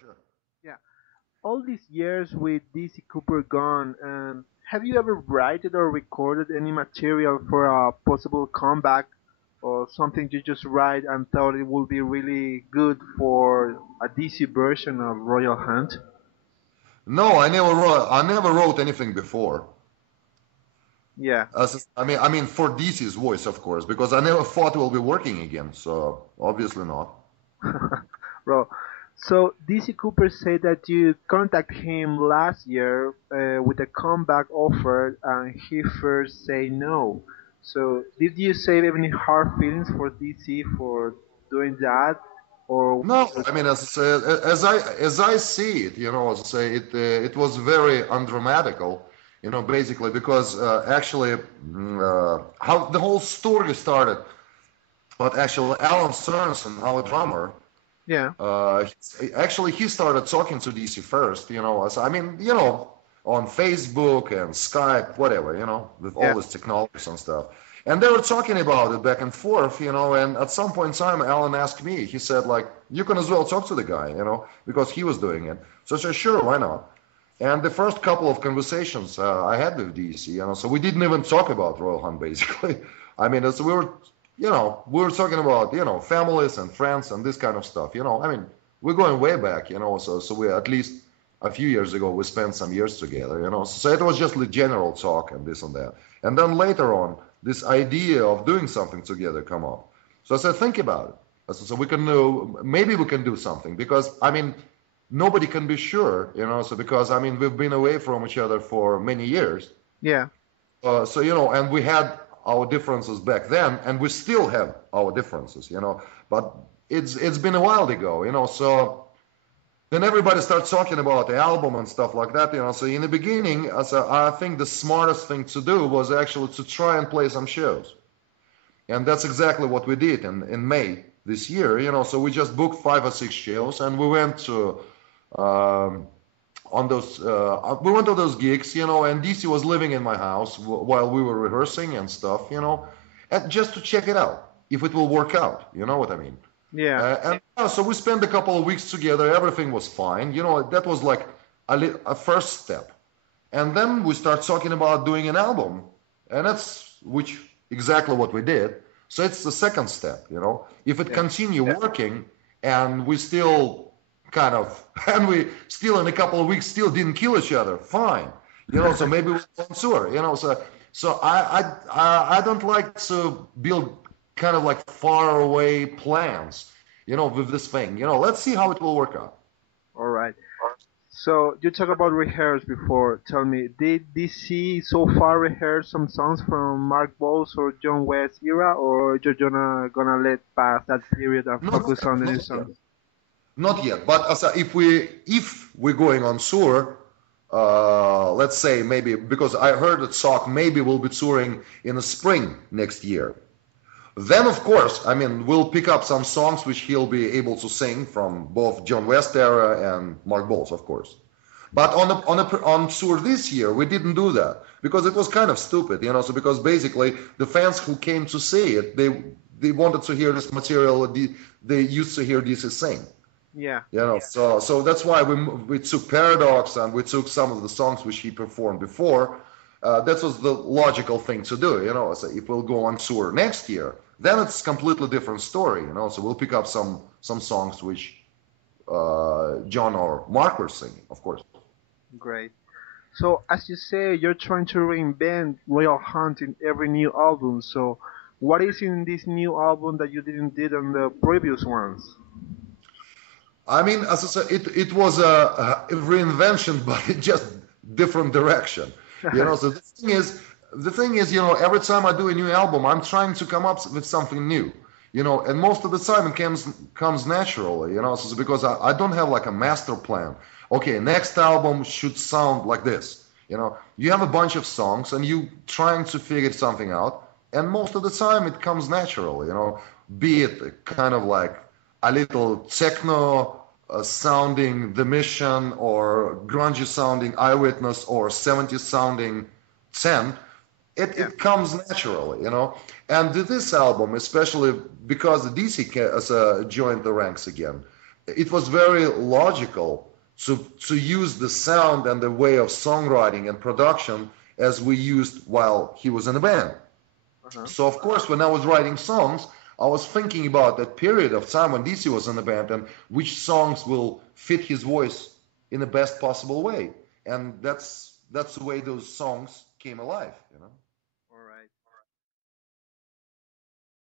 sure. Yeah. All these years with DC Cooper gone, have you ever written or recorded any material for a possible comeback or something you just write and thought it would be really good for a DC version of Royal Hunt? No, I never wrote anything before. Yeah. I mean, for DC's voice, of course, because I never thought we'll be working again. So obviously not. Bro, so DC Cooper said that you contacted him last year with a comeback offer and he first said no. So did you save any hard feelings for DC for doing that? Or No, I mean, as I see it, as I say, it was very undramatical, basically because actually how the whole story started. But actually, Alan Sorensen, our drummer, yeah, actually he started talking to DC first, I mean, on Facebook and Skype, whatever, with all yeah, this technology and stuff. And they were talking about it back and forth, and at some point in time, Alan asked me, he said, like, you can as well talk to the guy, because he was doing it. So I said, sure, why not? And the first couple of conversations I had with DC, so we didn't even talk about Royal Hunt, basically. I mean, so we were talking about, families and friends and this kind of stuff, I mean, we're going way back, so we at least a few years ago, we spent some years together, so it was just the general talk and this and that. And then later on, this idea of doing something together come up. So I said, think about it. I said, so we can do, maybe we can do something because, I mean, nobody can be sure, so because, I mean, we've been away from each other for many years. yeah, So, and we had our differences back then, and we still have our differences, but it's been a while ago, so then everybody starts talking about the album and stuff like that, so in the beginning, I think the smartest thing to do was actually to try and play some shows. And that's exactly what we did in May this year, so we just booked 5 or 6 shows and we went to um, on those we went to those gigs, and DC was living in my house while we were rehearsing and stuff, and just to check it out if it will work out, you know what I mean. yeah, So we spent a couple of weeks together, everything was fine, that was like a first step. And then we start talking about doing an album, and that's which exactly what we did. So it's the second step, if it yeah, continue working and we still kind of and we still in a couple of weeks still didn't kill each other, fine, so maybe we'll go on tour, so I don't like to build kind of like far away plans, with this thing, let's see how it will work out. all right. So you talked about rehearse before. Tell me, did DC so far rehearse some songs from Mark Bowles or John West era, or you're gonna let pass that period and Not focus yet, on the new not yet. songs? Not yet, but if we're going on tour, let's say maybe because I heard that Sock maybe will be touring in the spring next year. Then of course, I mean, we'll pick up some songs which he'll be able to sing from both John West era and Mark Bowles, of course. But on tour this year, we didn't do that because it was kind of stupid, So because basically the fans who came to see it, they wanted to hear this material. They used to hear this sing. Yeah, So that's why we took Paradox and we took some of the songs which he performed before. That was the logical thing to do, So if we'll go on tour next year, then it's a completely different story, So we'll pick up some songs which John or Mark were singing, of course. great. So as you say, you're trying to reinvent Royal Hunt in every new album. So what is in this new album that you didn't did on the previous ones? I mean, as I said, it was a reinvention, but it just different direction. So the thing is, every time I do a new album, I'm trying to come up with something new. And most of the time it comes naturally. So because I don't have like a master plan. Okay, next album should sound like this. You have a bunch of songs and you trying to figure something out, and most of the time it comes naturally. Be it kind of like a little techno sounding The Mission or grungy sounding Eyewitness or 70s sounding 10, Yeah, it comes naturally. And this album, especially because the DC joined the ranks again, it was very logical to use the sound and the way of songwriting and production as we used while he was in the band. Uh-huh. So of course, when I was writing songs, I was thinking about that period of time when DC was in the band and which songs will fit his voice in the best possible way. And that's the way those songs came alive, you know.